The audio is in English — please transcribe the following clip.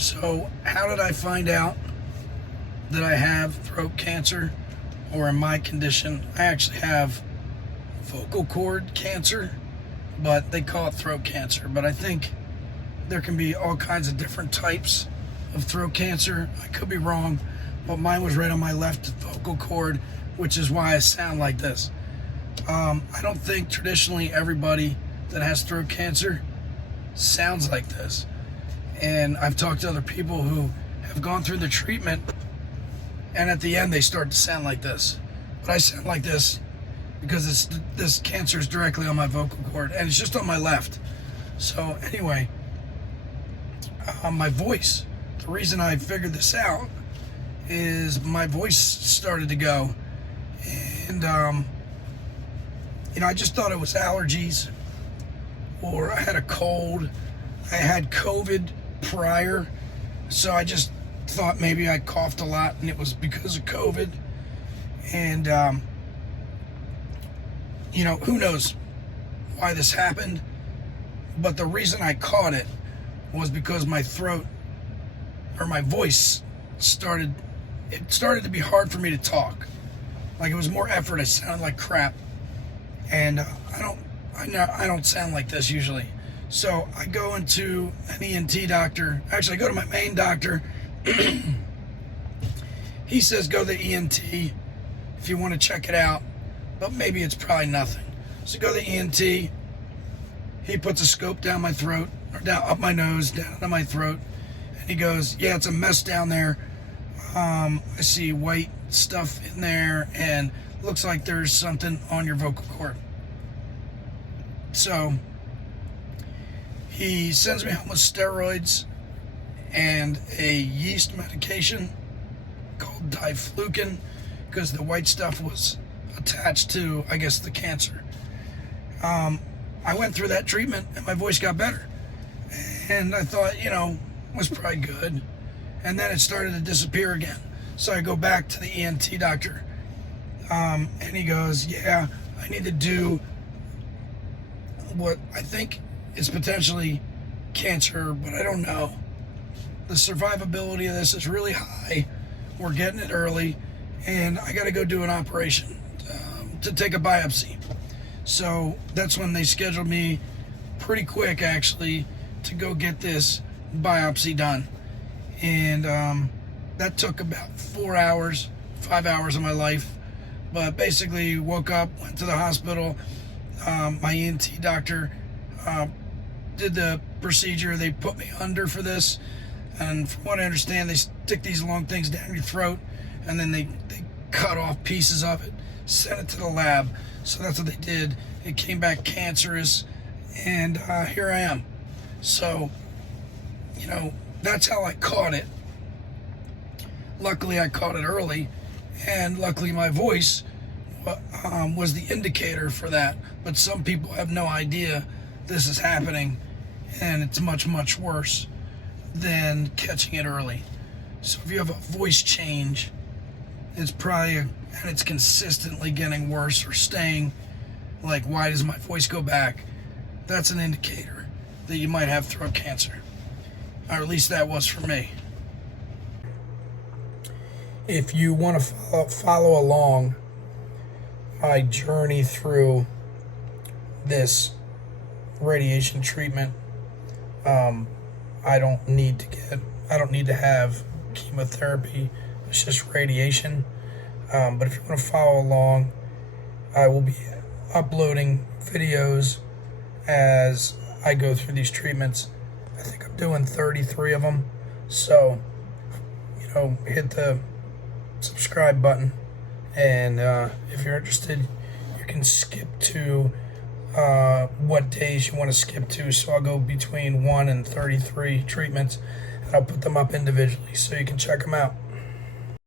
So, how did I find out that I have throat cancer, or in my condition, I actually have vocal cord cancer, but they call it throat cancer. But I think there can be all kinds of different types of throat cancer. I could be wrong, but mine was right on my left vocal cord, which is why I sound like this. I don't think traditionally everybody that has throat cancer sounds like this. And I've talked to other people who have gone through the treatment, and at the end they start to sound like this. But I sound like this because this cancer is directly on my vocal cord, and it's just on my left. So anyway, my voice, the reason I figured this out is my voice started to go. And, I just thought it was allergies, or I had a cold. I had COVID prior, so I just thought maybe I coughed a lot and it was because of COVID. And, who knows why this happened, but the reason I caught it was because my throat, or my voice, started to be hard for me to talk. Like, it was more effort. I sounded like crap, and I don't sound like this usually. So I go into an ENT doctor. Actually, I go to my main doctor. He says go to the ENT if you want to check it out, but maybe it's probably nothing. So go to the ENT. He puts a scope down my throat, or down up my nose, down into my throat, and he goes, yeah, it's a mess down there. I see white stuff in there, and looks like there's something on your vocal cord. So he sends me home with steroids and a yeast medication called diflucan, because the white stuff was attached to, I guess, the cancer. I went through that treatment and my voice got better. And I thought, it was probably good. And then it started to disappear again. So I go back to the ENT doctor. And he goes, yeah, I need to do what I think is potentially cancer, but I don't know. The survivability of this is really high. We're getting it early, and I got to go do an operation to take a biopsy. So that's when they scheduled me pretty quick, actually, to go get this biopsy done. And that took about 4 hours, 5 hours of my life. But basically woke up, went to the hospital. My ENT doctor did the procedure. They put me under for this, and from what I understand, they stick these long things down your throat, and then they cut off pieces of it, sent it to the lab. So that's what they did. It came back cancerous, and here I am. So, that's how I caught it. Luckily, I caught it early, and luckily my voice was the indicator for that. But some people have no idea this is happening, and it's much, much worse than catching it early. So if you have a voice change, it's probably, and it's consistently getting worse or staying, like, why does my voice go back? That's an indicator that you might have throat cancer. Or at least that was for me. If you want to follow along my journey through this radiation treatment, I don't need to have chemotherapy. It's just radiation. But if you want to follow along, I will be uploading videos as I go through these treatments. I think I'm doing 33 of them. So, hit the subscribe button. And if you're interested, you can skip to what days you want to skip to. So I'll go between 1 and 33 treatments, and I'll put them up individually so you can check them out.